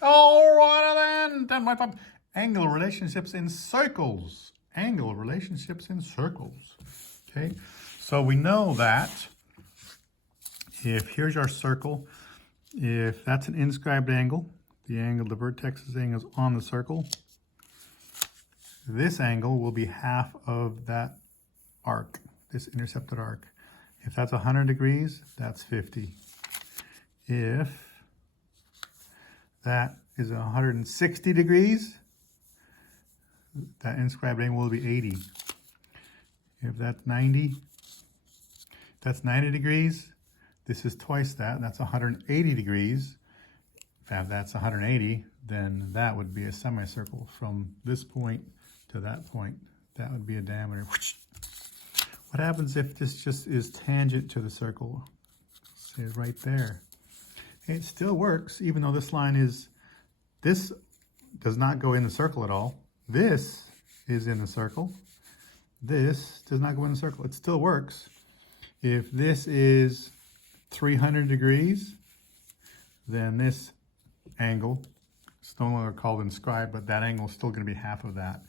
All right then. Done my time. Angle relationships in circles. Angle relationships in circles. Okay. So we know that if here's our circle, if that's an inscribed angle, the vertex's angle is on the circle, this angle will be half of that arc, this intercepted arc. If that's 100 degrees, that's 50. If that is 160 degrees, that inscribed angle will be 80. If that's 90 degrees, this is twice that, that's 180 degrees. If that's 180, then that would be a semicircle from this point to that point. That would be a diameter. What happens if this just is tangent to the circle? Say right there. It still works, even though this line is, this does not go in the circle at all. This is in the circle. This does not go in the circle. It still works. If this is 300 degrees, then this angle, it's no longer called inscribed, but that angle is still going to be half of that.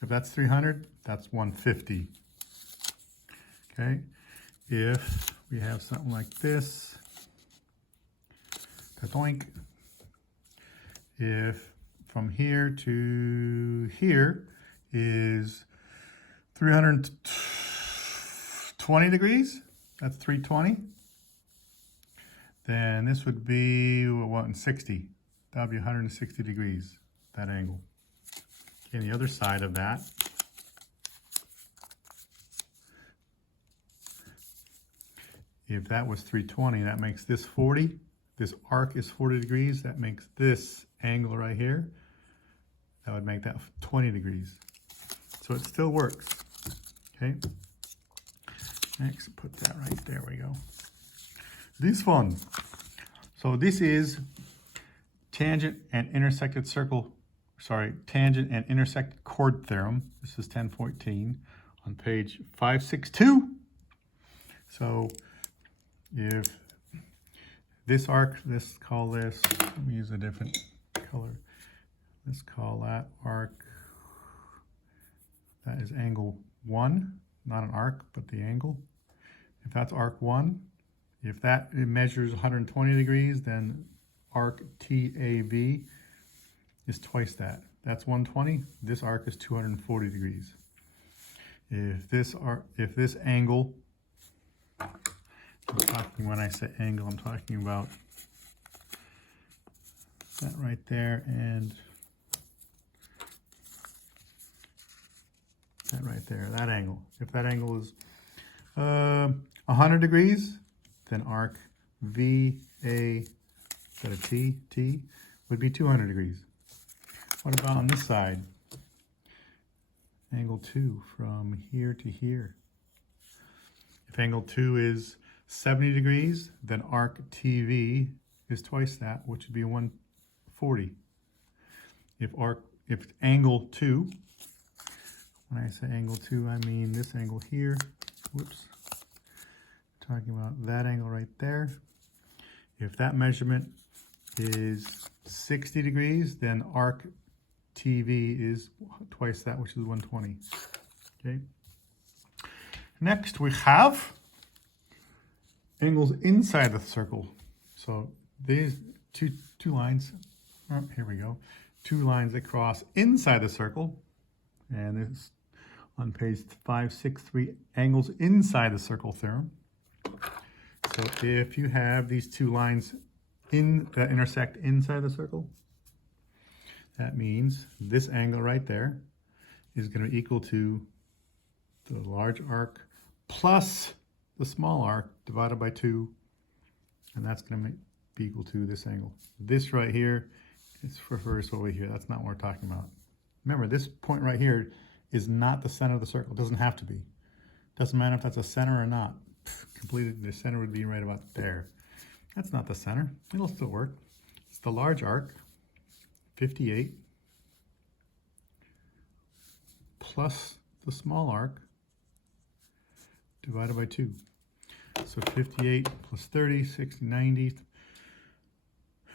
If that's 300, that's 150. Okay, if we have something like this, doink, if from here to here is 320 degrees, that's 320, then this would be, what, 60. That would be 160 degrees, that angle. Okay, the other side of that, if that was 320, that makes this 40. This arc is 40 degrees. That makes this angle right here, that would make that 20 degrees. So it still works. Okay. Next, put that right there. We go. This one. So this is tangent and intersected circle. Sorry, tangent and intersected chord theorem. This is 1014 on page 562. So if this arc, let's call this, let me use a different color. Let's call that arc, that is angle 1, not an arc, but the angle. If that's arc 1, if that it measures 120 degrees, then arc TAV is twice that. That's 120. This arc is 240 degrees. If this angle, I'm talking, when I say angle, I'm talking about that right there and that right there, that angle. If that angle is 100 degrees, then arc VA, is that a T would be 200 degrees. What about on this side? Angle 2 from here to here. If angle 2 is 70 degrees, then arc TV is twice that, which would be 140. If angle 2, when I say angle 2, I mean this angle here. Whoops. I'm talking about that angle right there. If that measurement is 60 degrees, then arc TV is twice that, which is 120. Okay. Next we have angles inside the circle. So these two lines, oh, here we go, 2 lines that cross inside the circle, and this on page 563, angles inside the circle theorem. So if you have these 2 lines that intersect inside the circle, that means this angle right there is going to be equal to the large arc plus the small arc divided by 2, and that's going to be equal to this angle. This right here is refers over here. That's not what we're talking about. Remember, this point right here is not the center of the circle. It doesn't have to be. Doesn't matter if that's a center or not. Completely, the center would be right about there. That's not the center. It'll still work. It's the large arc, 58, plus the small arc divided by 2. So 58 plus 30, 60, 90,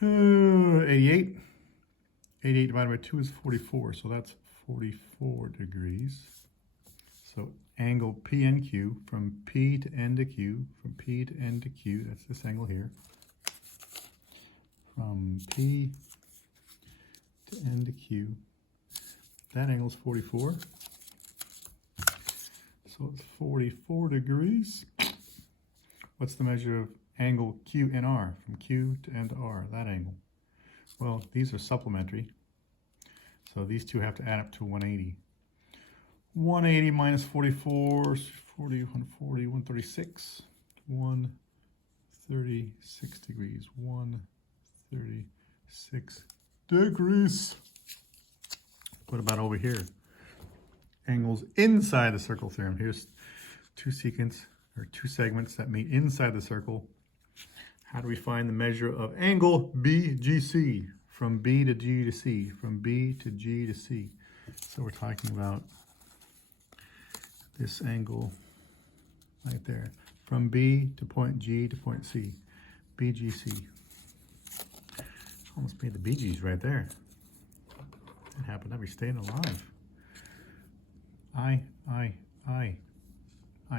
88. 88 divided by 2 is 44, so that's 44 degrees. So angle PNQ from P to N to Q, from P to N to Q, that's this angle here. From P to N to Q, that angle is 44. So it's 44 degrees. What's the measure of angle QNR from Q to N to R, that angle? Well, these are supplementary. So these two have to add up to 180. 180 minus 44 is 40, 140, 136. 136 degrees. 136 degrees. What about over here? Angles inside the circle theorem. Here's two segments that meet inside the circle. How do we find the measure of angle BGC from B to G to C, from B to G to C? So we're talking about this angle right there, from B to point G to point C, BGC. Almost made the Bee Gees right there. It happened. I'd be staying alive.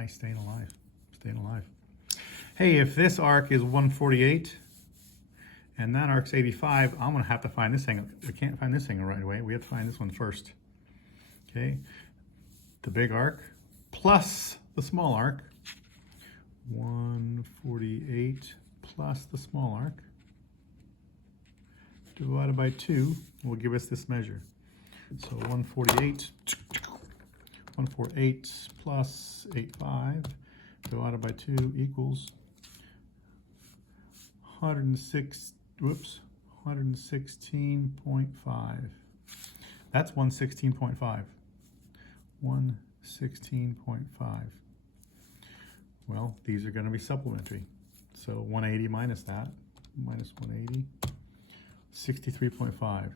Staying alive. Staying alive. Hey, if this arc is 148 and that arc's 85, I'm going to have to find this angle. We can't find this angle right away. We have to find this one first. Okay. The big arc plus the small arc. 148 plus the small arc divided by 2 will give us this measure. So 148 plus 85 divided by 2 equals 116.5. That's 116.5. 116.5. Well, these are going to be supplementary. So 180 minus that, minus 180, 63.5.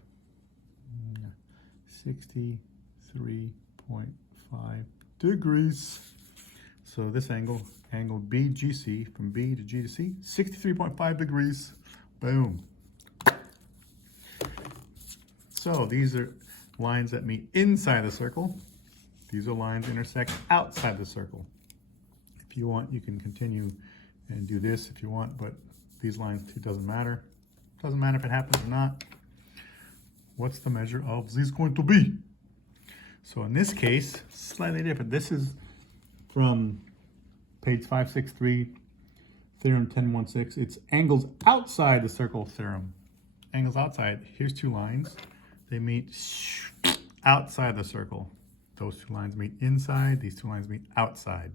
63.5 degrees. So this angle BGC, from B to G to C, 63.5 degrees. Boom. So these are lines that meet inside the circle. These are lines that intersect outside the circle. If you want, you can continue and do this if you want, but these lines, it doesn't matter. Doesn't matter if it happens or not. What's the measure of z is going to be? So in this case, slightly different. This is from page 563, theorem 1016. It's angles outside the circle theorem. Angles outside. Here's two lines. They meet outside the circle. Those two lines meet inside. These two lines meet outside.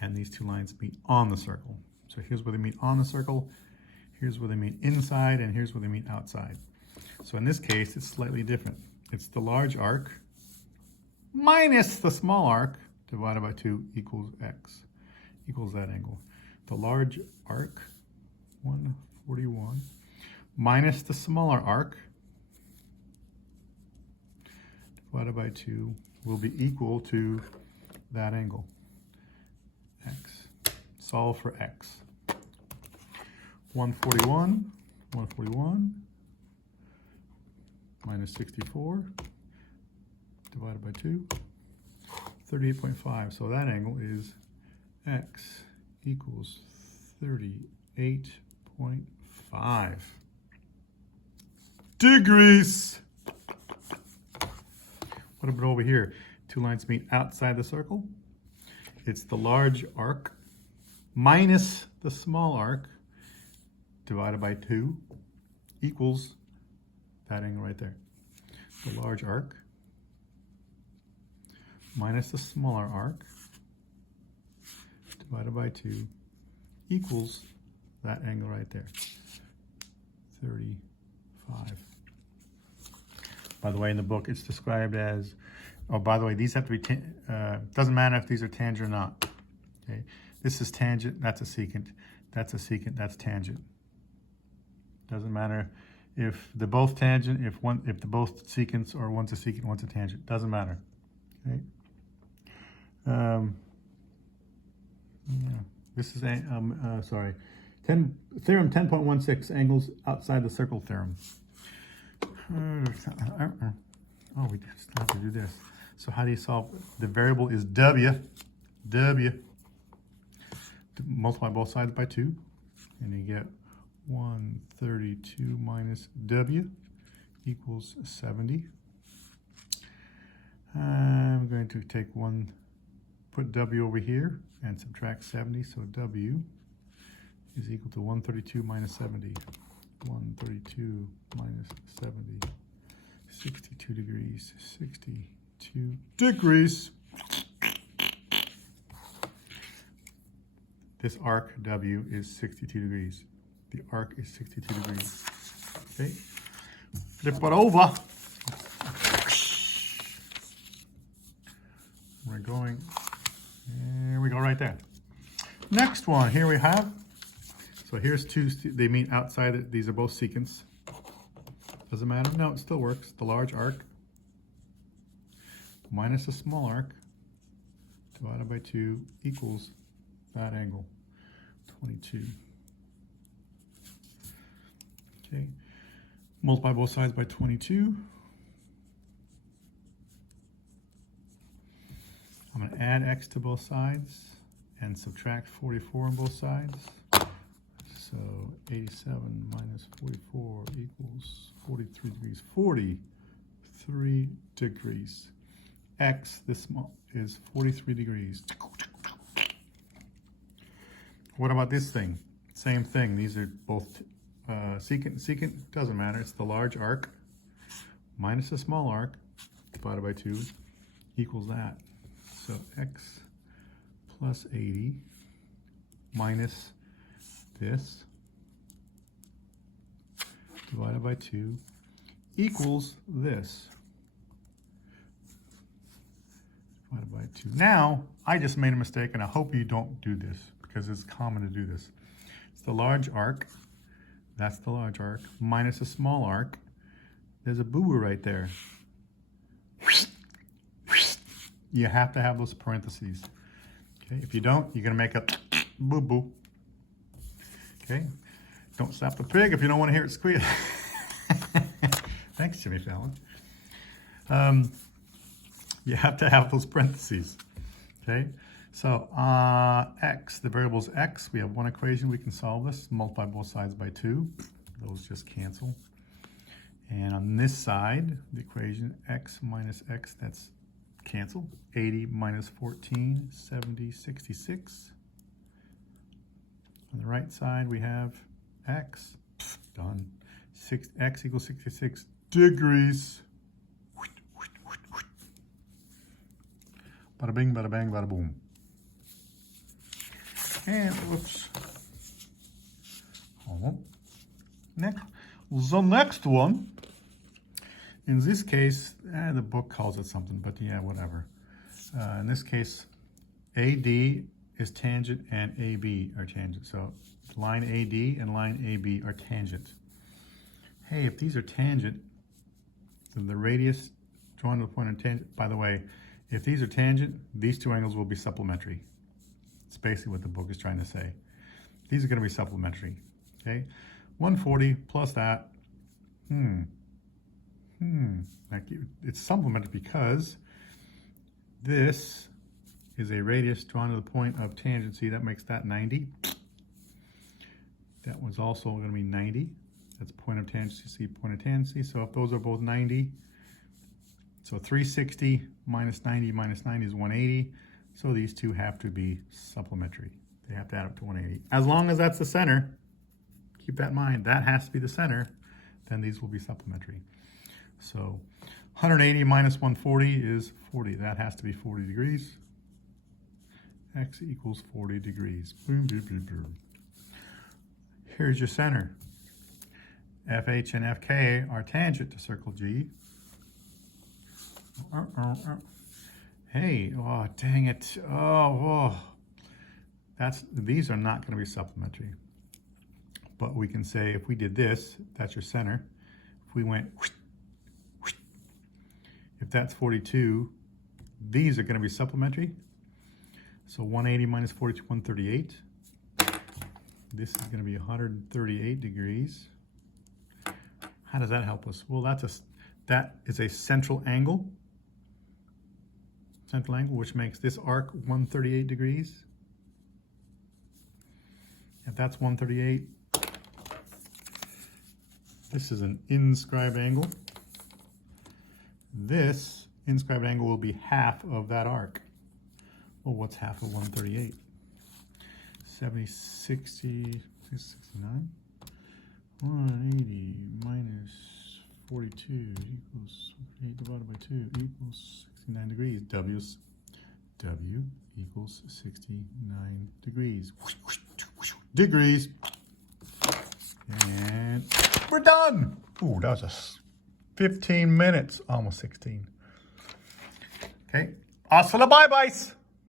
And these two lines meet on the circle. So here's where they meet on the circle. Here's where they meet inside. And here's where they meet outside. So in this case, it's slightly different. It's the large arc minus the small arc divided by 2 equals x, equals that angle. The large arc, 141, minus the smaller arc divided by 2 will be equal to that angle, x. Solve for x. 141 minus 64 divided by 2, 38.5. So that angle is x equals 38.5 degrees. What about over here? Two lines meet outside the circle. It's the large arc minus the small arc divided by 2 equals that angle right there. The large arc minus the smaller arc divided by 2 equals that angle right there, 35. By the way, in the book, it's described as, oh, by the way, these have to be, doesn't matter if these are tangent or not. Okay, this is tangent, that's a secant, that's a secant, that's tangent. Doesn't matter if they're both tangent, if they're both secants, or one's a secant, one's a tangent. Doesn't matter. Okay. Yeah. This is theorem 10.16, angles outside the circle theorem. Oh, we still have to do this. So how do you solve? The variable is W. Multiply both sides by 2, and you get 132 minus W equals 70. I'm going to put W over here and subtract 70, so W is equal to 132 minus 70. 132 minus 70. 62 degrees. 62 degrees. This arc W is 62 degrees. The arc is 62 degrees. Okay. Flip it over. We're going, there we go right there. Next one, here we have, so here's two, they meet outside, these are both secants. Doesn't matter, no, it still works. The large arc minus the small arc divided by 2 equals that angle, 22. Okay, multiply both sides by 22. I'm going to add x to both sides and subtract 44 on both sides. So 87 minus 44 equals 43 degrees. 43 degrees. X, this small, is 43 degrees. What about this thing? Same thing. These are both secant, doesn't matter. It's the large arc minus the small arc divided by 2 equals that. So x plus 80 minus this divided by 2 equals this divided by 2. Now, I just made a mistake, and I hope you don't do this because it's common to do this. It's the large arc, that's the large arc, minus a small arc. There's a boo-boo right there. You have to have those parentheses. Okay, if you don't, you're gonna make a boo-boo. Okay, don't slap the pig if you don't want to hear it squeal. Thanks, Jimmy Fallon. You have to have those parentheses. Okay, so x, the variable is x. We have one equation, we can solve this. Multiply both sides by 2. Those just cancel. And on this side, the equation x minus x, that's cancel. 80 minus 14, 70, 66. On the right side, we have x. Done. X equals 66 degrees. Bada bing, bada bang, bada boom. And, whoops. The next one, in this case, the book calls it something, but yeah, whatever. In this case, AD is tangent and AB are tangent. So line AD and line AB are tangent. Hey, if these are tangent, then the radius drawn to the point of tangent, by the way, if these are tangent, these two angles will be supplementary. It's basically what the book is trying to say. These are going to be supplementary. Okay, 140 plus that. It's supplemented because this is a radius drawn to the point of tangency. That makes that 90. That was also going to be 90. That's point of tangency, point of tangency. So if those are both 90, so 360 minus 90 is 180. So these two have to be supplementary. They have to add up to 180. As long as that's the center, keep that in mind, that has to be the center, then these will be supplementary. So 180 minus 140 is 40. That has to be 40 degrees. X equals 40 degrees. Boom, boom, boom, boom. Here's your center. FH and FK are tangent to circle G. Hey, oh, dang it. These are not going to be supplementary. But we can say if we did this, that's your center. If we went, if that's 42, these are going to be supplementary. So 180 minus 42, 138. This is going to be 138 degrees. How does that help us? Well, that is a central angle. Central angle, which makes this arc 138 degrees. If that's 138, this is an inscribed angle. This inscribed angle will be half of that arc. Well, what's half of 138? 70, 60, 69. 180 minus 42 equals 8 divided by 2 equals 69 degrees. W equals 69 degrees. Degrees. And we're done. Ooh, that was a 15 minutes, almost 16. Okay. Hasta la bye-byes.